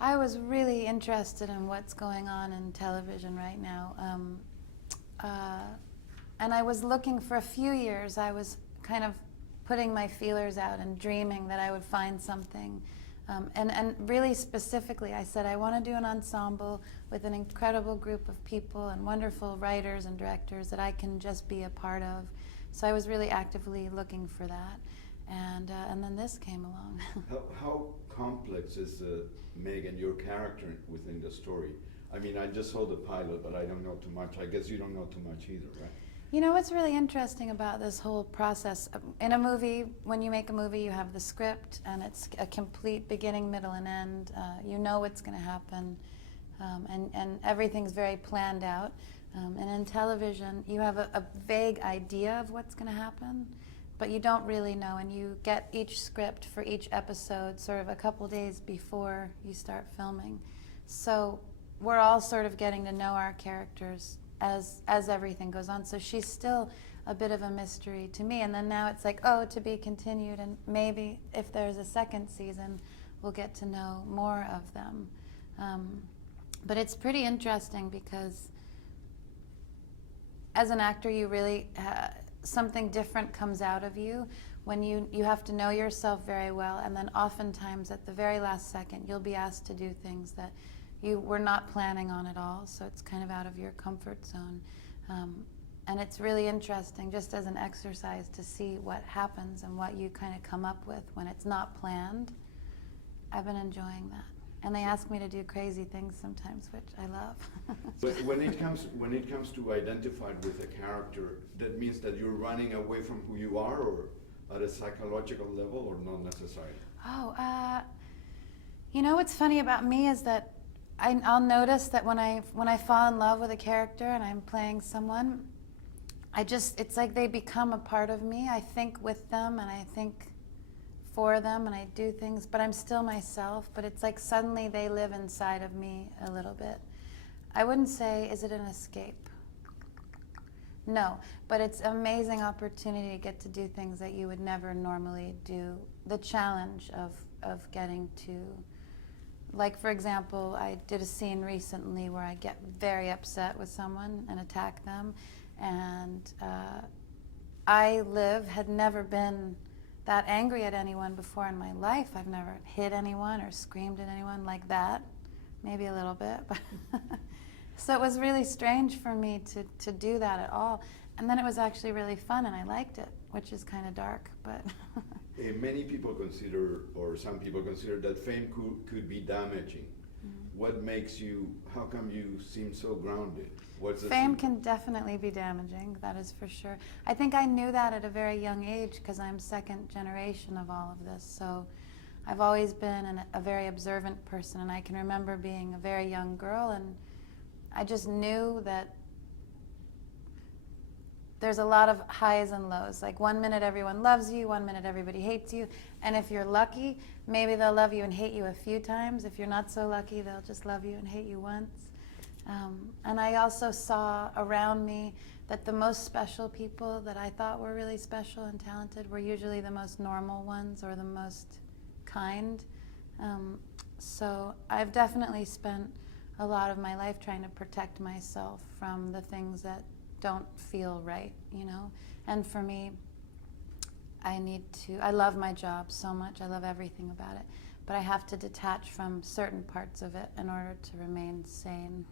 I was really interested in what's going on in television right now. And I was looking for a few years. I was kind of putting my feelers out and dreaming that I would find something. And really specifically, I said, I want to do an ensemble with an incredible group of people and wonderful writers and directors that I can just be a part of. So I was really actively looking for that. And then this came along. How complex is Megan, your character within the story? I mean, I just saw the pilot, but I don't know too much. I guess you don't know too much either, right? You know what's really interesting about this whole process? In a movie, when you make a movie, you have the script, and it's a complete beginning, middle, and end. You know what's going to happen, and everything's very planned out. And in television, you have a vague idea of what's going to happen, but you don't really know, and you get each script for each episode sort of a couple days before you start filming. So we're all sort of getting to know our characters as everything goes on. So she's still a bit of a mystery to me. And then now it's like, oh, to be continued, and maybe if there's a second season, we'll get to know more of them. But it's pretty interesting because as an actor, you really, something different comes out of you when you have to know yourself very well, and then oftentimes at the very last second, you'll be asked to do things that you were not planning on at all, so it's kind of out of your comfort zone. And it's really interesting, just as an exercise, to see what happens and what you kind of come up with when it's not planned. I've been enjoying that. And they ask me to do crazy things sometimes, which I love. But when it comes to identified with a character, that means that you're running away from who you are, or at a psychological level, or not necessarily? Oh, you know what's funny about me is that I'll notice that when I fall in love with a character and I'm playing someone, it's like they become a part of me. I think with them and I think for them and I do things, but I'm still myself, but it's like suddenly they live inside of me a little bit. I wouldn't say, is it an escape? No, but it's an amazing opportunity to get to do things that you would never normally do. The challenge of getting to, like for example, I did a scene recently where I get very upset with someone and attack them, and had never been that angry at anyone before in my life. I've never hit anyone or screamed at anyone like that, maybe a little bit, but so it was really strange for me to do that at all. And then it was actually really fun and I liked it, which is kind of dark, but. Many people consider, or some people consider, that fame could be damaging. Mm-hmm. What makes you, how come you seem so grounded? Fame can definitely be damaging, that is for sure. I think I knew that at a very young age because I'm second generation of all of this. So I've always been a very observant person, and I can remember being a very young girl, and I just knew that there's a lot of highs and lows. Like 1 minute everyone loves you, 1 minute everybody hates you, and if you're lucky, maybe they'll love you and hate you a few times. If you're not so lucky, they'll just love you and hate you once. And I also saw around me that the most special people that I thought were really special and talented were usually the most normal ones or the most kind. So I've definitely spent a lot of my life trying to protect myself from the things that don't feel right, you know? And for me, I love my job so much, I love everything about it, but I have to detach from certain parts of it in order to remain sane.